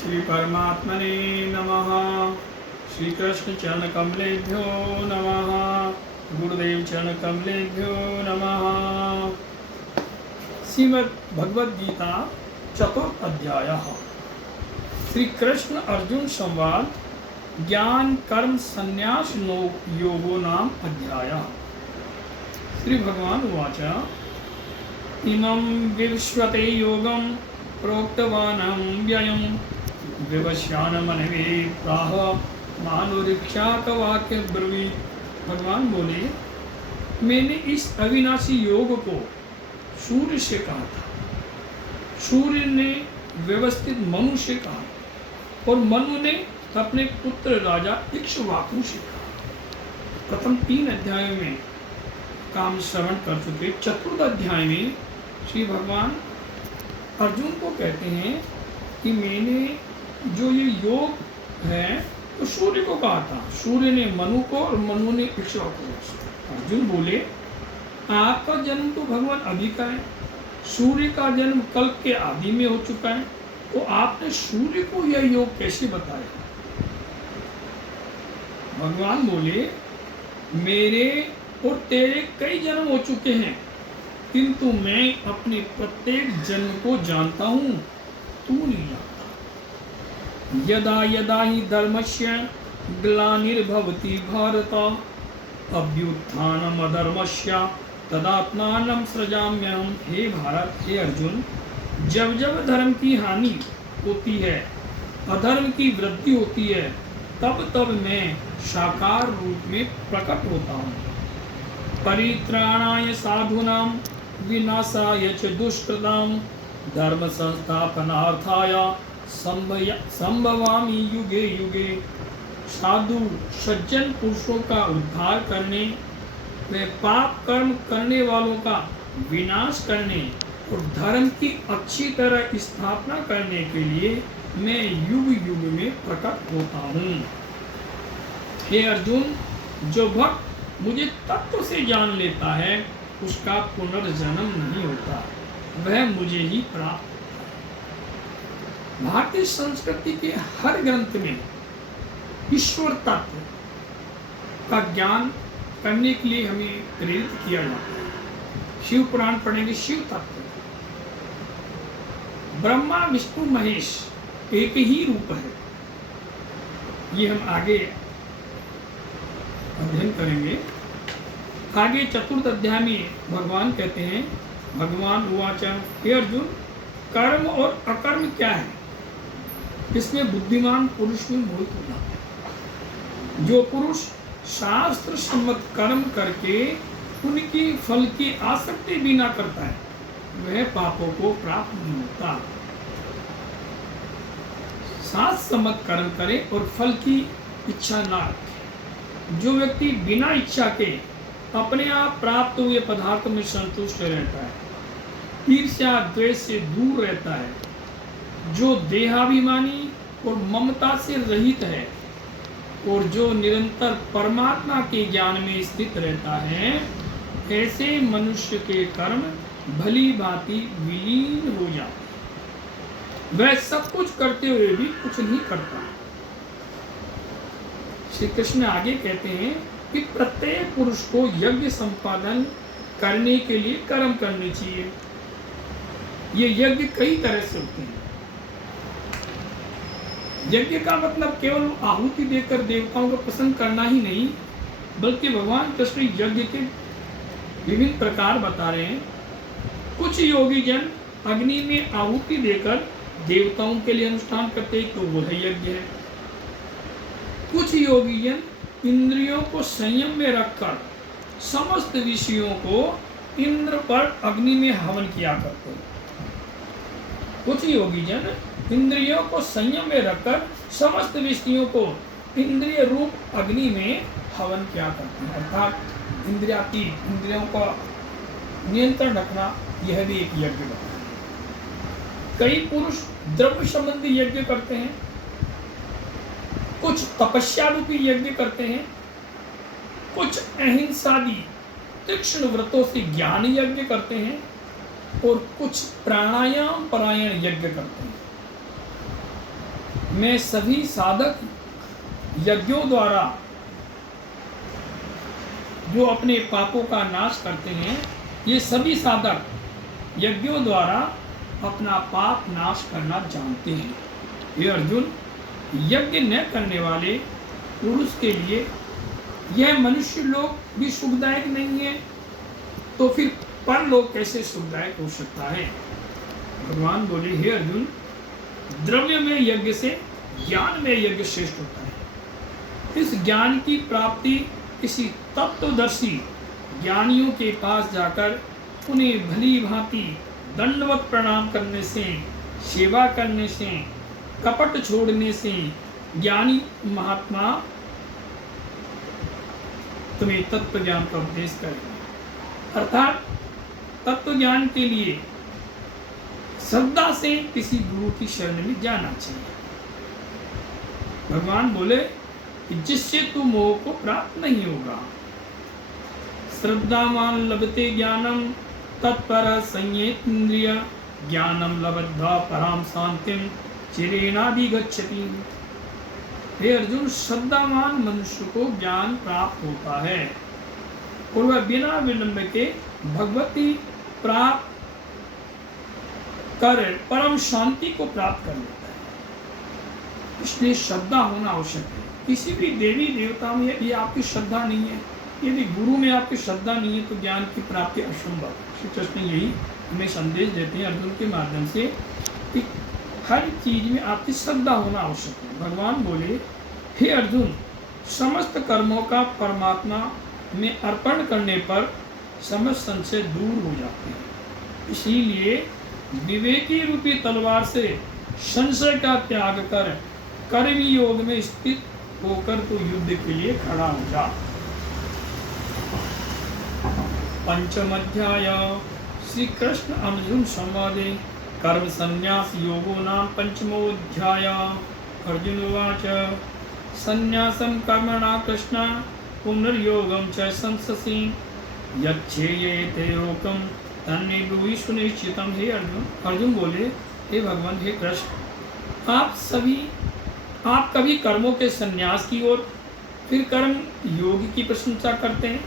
श्री परमात्मने नमः। श्री कृष्ण चरण कमलेभ्यो नमः। गुरुदेव चरण कमलेभ्यो नमः। श्रीमद् भगवद गीता चतुर्थ अध्याय। श्री कृष्ण अर्जुन संवाद ज्ञान कर्म संन्यास योगो नाम अध्याय। श्री भगवान उवाच इमं विश्वते योगं प्रोक्तवानं व्ययं विवस्यानमनवे प्राह मानुरीक्षाकवाक्य ब्रवीत्। भगवान बोले, मैंने इस अविनाशी योग को सूर्य से कहा था, सूर्य ने व्यवस्थित मनु से कहा और मनु ने अपने पुत्र राजा इक्ष्वाकु से कहा। प्रथम 3 अध्यायों में काम श्रवण कर चुके। चतुर्थ अध्याय में श्री भगवान अर्जुन को कहते हैं कि मैंने जो ये योग है तो सूर्य को कहा था, सूर्य ने मनु को और मनु ने इक्ष्वाकु को। अर्जुन बोले, आपका जन्म तो भगवान अभी का है, सूर्य का जन्म कल्प के आदि में हो चुका है, तो आपने सूर्य को यह योग कैसे बताया? भगवान बोले, मेरे और तेरे कई जन्म हो चुके हैं, किंतु मैं अपने प्रत्येक जन्म को जानता हूं, तू नहीं जानता। यदा यदा ही धर्मस्य ग्लानिर्भवति भारत अभ्युत्थानम अधर्मस्य तदात्मानं सृजाम्यहम्। हे भारत, हे अर्जुन, जब जब धर्म की हानि होती है, अधर्म की वृद्धि होती है, तब तब मैं साकार रूप में प्रकट होता हूँ। परित्राणाय साधूनां विनाशाय च दुष्कृतां धर्म संस्थापनार्थाय संभवामि युगे युगे। साधु सज्जन पुरुषों का उद्धार करने, वे पाप कर्म करने वालों का विनाश करने और धर्म की अच्छी तरह स्थापना करने के लिए मैं युग युग में प्रकट होता हूँ। हे अर्जुन, जो भक्त मुझे तत्व से जान लेता है उसका पुनर्जन्म नहीं होता, वह मुझे ही प्राप्त होता है। भारतीय संस्कृति के हर ग्रंथ में ईश्वर तत्व का ज्ञान करने के लिए हमें प्रेरित किया जाता है। शिव पुराण पढ़ेंगे, शिव तत्व, ब्रह्मा विष्णु महेश एक ही रूप है, ये हम आगे अध्ययन करेंगे। आगे चतुर्थ अध्याय में भगवान कहते हैं, भगवान उवाच, हे अर्जुन, कर्म और अकर्म क्या है? इसमें बुद्धिमान पुरुष में मोहित हो जाता है। जो पुरुष शास्त्र सम्मत कर्म करके उनकी फल की आसक्ति भी ना करता है, वह पापों को प्राप्त नहीं होता। शास्त्र सम्मत कर्म करे और फल की इच्छा ना रखे। जो व्यक्ति बिना इच्छा के अपने आप प्राप्त हुए पदार्थ में संतुष्ट रहता है, ईर्ष्या द्वेष से दूर रहता है, जो देहाभिमानी और ममता से रहित है और जो निरंतर परमात्मा के ज्ञान में स्थित रहता है, ऐसे मनुष्य के कर्म भली भांति विलीन हो जाते। वह सब कुछ करते हुए भी कुछ नहीं करता। श्री कृष्ण आगे कहते हैं कि प्रत्येक पुरुष को यज्ञ संपादन करने के लिए कर्म करने चाहिए। ये यज्ञ कई तरह से होते हैं। यज्ञ का मतलब केवल आहुति देकर देवताओं को प्रसन्न करना ही नहीं, बल्कि भगवान कृष्ण यज्ञ के विभिन्न प्रकार बता रहे हैं। कुछ योगी जन अग्नि में आहुति देकर देवताओं के लिए अनुष्ठान करते हैं, तो वह यज्ञ है। कुछ योगी जन इंद्रियों को संयम में रखकर समस्त विषयों को इंद्र पर अग्नि में हवन किया करते हैं। कुछ योगी जन इंद्रियों को संयम में रखकर समस्त विषयों को इंद्रिय रूप अग्नि में हवन किया करते हैं। अर्थात इंद्रियों का नियंत्रण रखना, यह भी एक यज्ञ होता है। कई पुरुष द्रव्य संबंधी यज्ञ करते हैं, कुछ तपस्या रूपी यज्ञ करते हैं, कुछ अहिंसादी तीक्ष्ण व्रतों से ज्ञान यज्ञ करते हैं और कुछ प्राणायाम परायण यज्ञ करते हैं। मैं सभी साधक यज्ञों द्वारा जो अपने पापों का नाश करते हैं, ये सभी साधक यज्ञों द्वारा अपना पाप नाश करना जानते हैं। ये अर्जुन, यज्ञ न करने वाले पुरुष के लिए यह मनुष्य लोक भी सुखदायक नहीं है, तो फिर परलोक कैसे सुखदायक हो सकता है? भगवान बोले, हे अर्जुन, द्रव्य में यज्ञ से ज्ञान में यज्ञ श्रेष्ठ होता है। इस ज्ञान की प्राप्ति किसी तत्वदर्शी ज्ञानियों के पास जाकर उन्हें भली भांति दंडवत प्रणाम करने से, सेवा करने से, कपट छोड़ने से ज्ञानी महात्मा तुम्हें तत्व ज्ञान का उपदेश करेंगे। अर्थात तत्व ज्ञान के लिए श्रद्धा से किसी गुरु की शरण में जाना चाहिए। भगवान बोले कि जिससे तू मोह को प्राप्त नहीं होगा। श्रद्धावान लभते ज्ञानम तत्पर संयेन्द्रिय ज्ञानम लब्ध्वा पराम शांतिम चिरेणाधिगच्छति। हे अर्जुन, श्रद्धावान मनुष्य को ज्ञान प्राप्त होता है और वह बिना विलंब के भगवती प्राप्त कर परम शांति को प्राप्त कर लेता है। इसलिए श्रद्धा होना आवश्यक है। किसी भी देवी देवता में यदि आपकी श्रद्धा नहीं है, यदि गुरु में आपकी श्रद्धा नहीं है, तो ज्ञान की प्राप्ति असंभव। श्री कृष्ण यही हमें संदेश देते हैं अर्जुन के माध्यम से कि हर चीज में आपकी श्रद्धा होना आवश्यक है। भगवान बोले, हे अर्जुन, समस्त कर्मों का परमात्मा में अर्पण करने पर समस्त संशय दूर हो जाते हैं। इसीलिए विवेकी रूपी तलवार से संशय का त्याग कर कर्म योग में स्थित होकर तो युद्ध के लिए खड़ा हो जा। पंचम अध्याय श्री कृष्ण अर्जुन संवादे कर्म संन्यास योगो नाम पंचमोऽध्याय। अर्जुन उवाच संन्यासं कर्मणा कृष्ण पुनर्योगं च संससि यच्छेयते लोकं तन्मे ब्रूहि सुनिश्चितम्। हे अर्जुन, अर्जुन बोले, हे भगवान, हे कृष्ण, आप कभी कर्मों के संन्यास की ओर फिर कर्म योग की प्रशंसा करते हैं।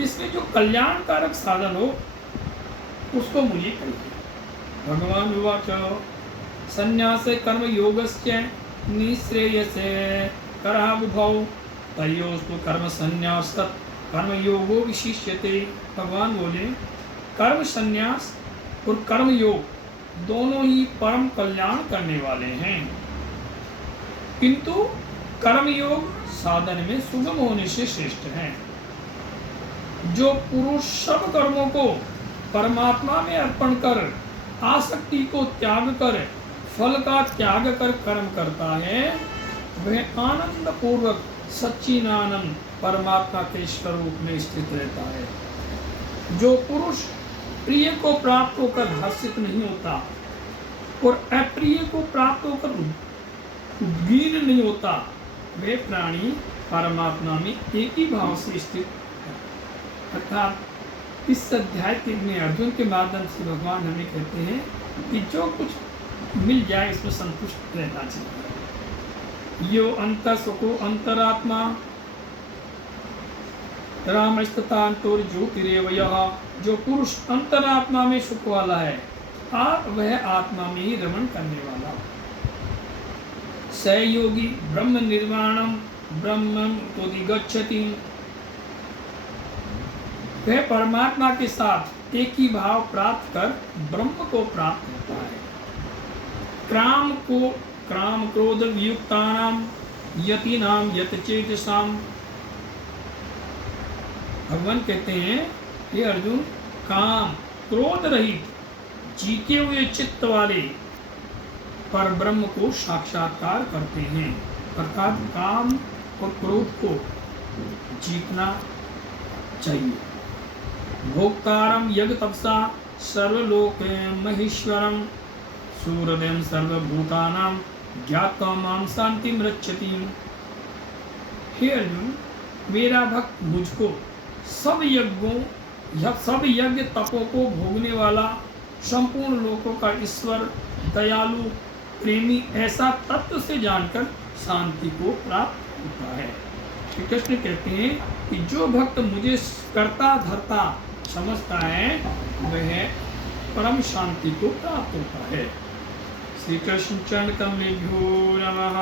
इसमें जो कल्याणकारक साधन हो उसको मुझे कहिए। भगवान उवाच संन्यासे कर्म योगस्य निःश्रेयसे करावुभौ तयोस्तु कर्म संन्यास कर्म योगो विशिष्यते। भगवान बोले, कर्म संन्यास और कर्म योग दोनों ही परम कल्याण करने वाले हैं, किंतु कर्म योग साधन में सुगम होने से श्रेष्ठ है। जो पुरुष सब कर्मों को परमात्मा में अर्पण कर आसक्ति को त्याग कर फल का त्याग कर कर्म करता है, वह आनंद पूर्वक सच्चिदानंद परमात्मा के स्वरूप में स्थित रहता है। जो पुरुष प्रिय को प्राप्त होकर हर्षित नहीं होता और अप्रिय को प्राप्त होकर उद्गीन नहीं होता, वह प्राणी परमात्मा में एक ही भाव से स्थित है। अर्थात इस अध्याय के में अर्जुन के माध्यम से भगवान हमें कहते हैं कि जो कुछ मिल जाए इसमें संतुष्ट रहना चाहिए। यो अंतसुको अंतरात्मा रामस्ततांतोर ज्योतिरेव यः। जो पुरुष अंतरात्मा में सुख वाला है, वह आत्मा में ही रमण करने वाला। स योगी ब्रह्म निर्वाणम ब्रह्मं तोधिगच्छति। वह परमात्मा के साथ एक ही भाव प्राप्त कर ब्रह्म को प्राप्त होता है। क्राम क्रोध वियुक्तानाम यतीनाम यतचेतसाम। भगवान कहते हैं, हे अर्जुन, काम क्रोध रहित जीते हुए चित्त वाले पर ब्रह्म को साक्षात्कार करते हैं। अर्थात काम और क्रोध को जीतना चाहिए। भोक्तारम यज्ञ तपसा सर्वलोक महेश्वरम सूर्यदेव सर्वभूतानां ज्ञात्वा मां शांतिं रक्षति। हे अर्जुन, मेरा भक्त मुझको सब यज्ञ तपों को भोगने वाला संपूर्ण लोकों का ईश्वर, दयालु प्रेमी ऐसा तत्व से जानकर शांति को प्राप्त होता है। श्री कृष्ण कहते हैं कि जो भक्त मुझे कर्ता धर्ता समझता है वह परम शांति को प्राप्त होता है। श्री कृष्ण चरण कमलेभ्यो नमः।